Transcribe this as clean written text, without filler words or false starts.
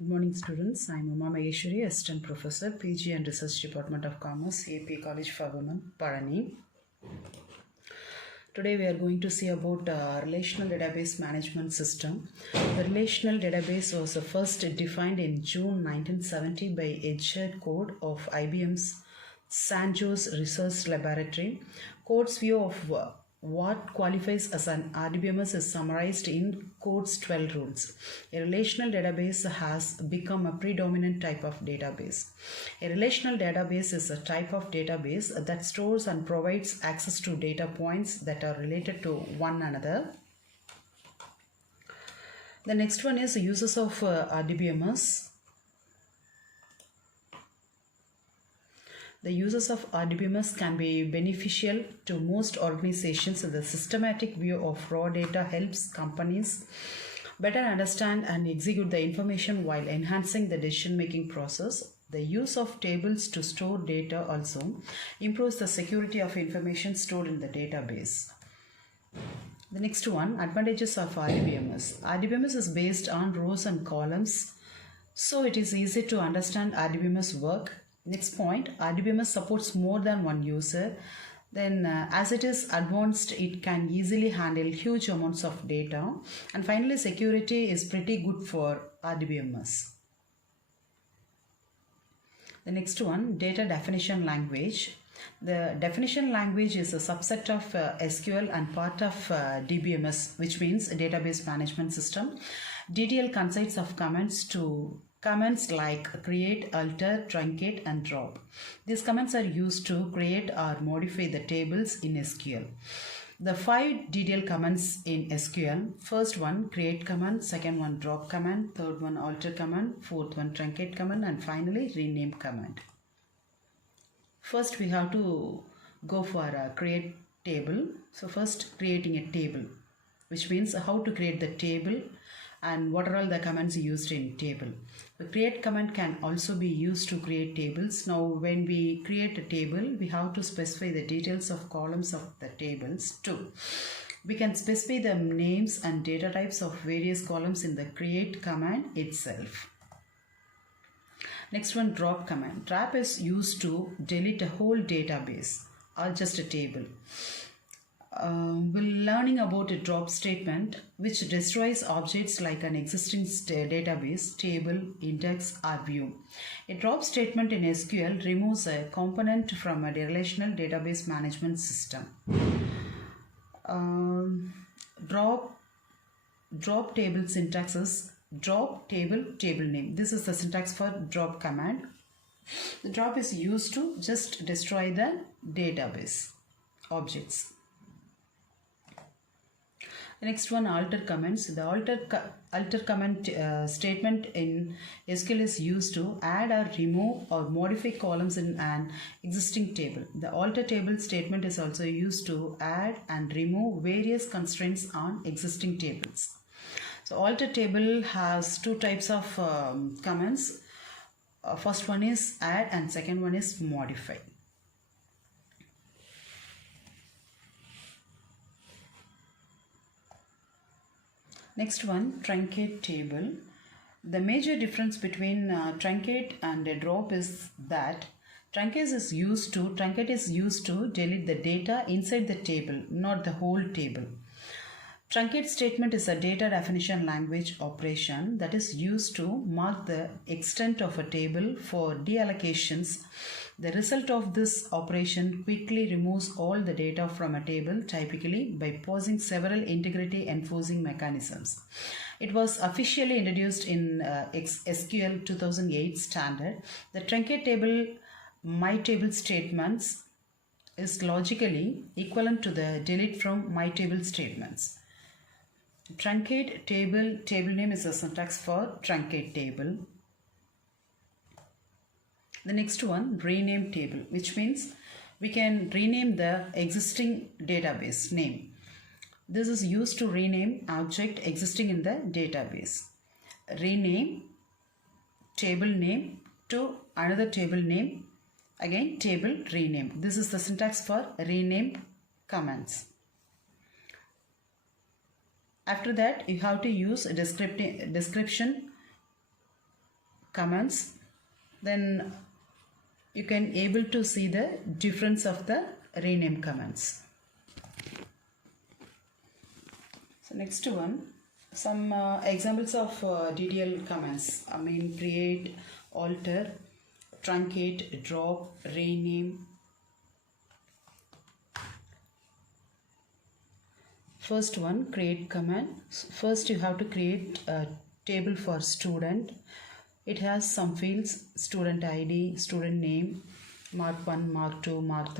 Good morning, students. I'm Uma Maheshwari, Assistant Professor, PG and Research Department of Commerce, AP College for Women, Parani. Today we are going to see about Relational Database Management System. The Relational Database was first defined in June 1970 by Edged Code of IBM's San Jose Research Laboratory. Code's view of what qualifies as an RDBMS is summarized in Code's 12 rules. A relational database has become a predominant type of database. A relational database is a type of database that stores and provides access to data points that are related to one another. The next one is uses of RDBMS. The uses of RDBMS can be beneficial to most organizations. The systematic view of raw data helps companies better understand and execute the information while enhancing the decision-making process. The use of tables to store data also improves the security of information stored in the database. The next one, advantages of RDBMS. RDBMS is based on rows and columns, so it is easy to understand RDBMS work. Next point, RDBMS supports more than one user. Then as it is advanced, it can easily handle huge amounts of data. And finally, security is pretty good for RDBMS. The next one, data definition language. The definition language is a subset of SQL and part of DBMS, which means database management system. DDL consists of commands like create, alter, truncate, and drop. These commands are used to create or modify the tables in SQL. The 5 DDL commands in SQL: first one, create command; second one, drop command; third one, alter command; fourth one, truncate command; and finally, rename command. First, we have to go for a create table. So first, creating a table, which means how to create the table and what are all the commands used in table. The create command can also be used to create tables. Now when we create a table, we have to specify the details of columns of the tables too. We can specify the names and data types of various columns in the create command itself. Next one, drop command. Drop is used to delete a whole database or just a table. We're learning about a drop statement which destroys objects like an existing database, table, index, or view. A drop statement in SQL removes a component from a relational database management system. Drop table syntax is drop table name. This is the syntax for drop command. The drop is used to just destroy the database objects. The next one, alter commands. The alter command statement in SQL is used to add or remove or modify columns in an existing table. The alter table statement is also used to add and remove various constraints on existing tables. So alter table has two types of commands. First one is add and second one is modify. Next one, truncate table. The major difference between truncate and a drop is that truncate is used to delete the data inside the table, not the whole table. Truncate statement is a data definition language operation that is used to mark the extent of a table for deallocations. The result of this operation quickly removes all the data from a table, typically by pausing several integrity enforcing mechanisms. It was officially introduced in SQL 2008 standard. The truncate table myTable statements is logically equivalent to the delete from myTable statements. Truncate table name is a syntax for truncate table. The next one, rename table, which means we can rename the existing database name. This is used to rename object existing in the database. Rename table name to another table name, again table rename. This is the syntax for rename commands. After that, you have to use a description commands, then you can able to see the difference of the rename commands. So next one, some examples of DDL commands. Create, alter, truncate, drop, rename. First one, create command. First you have to create a table for student. It has some fields: student ID, student name, mark 1, mark 2, mark 3.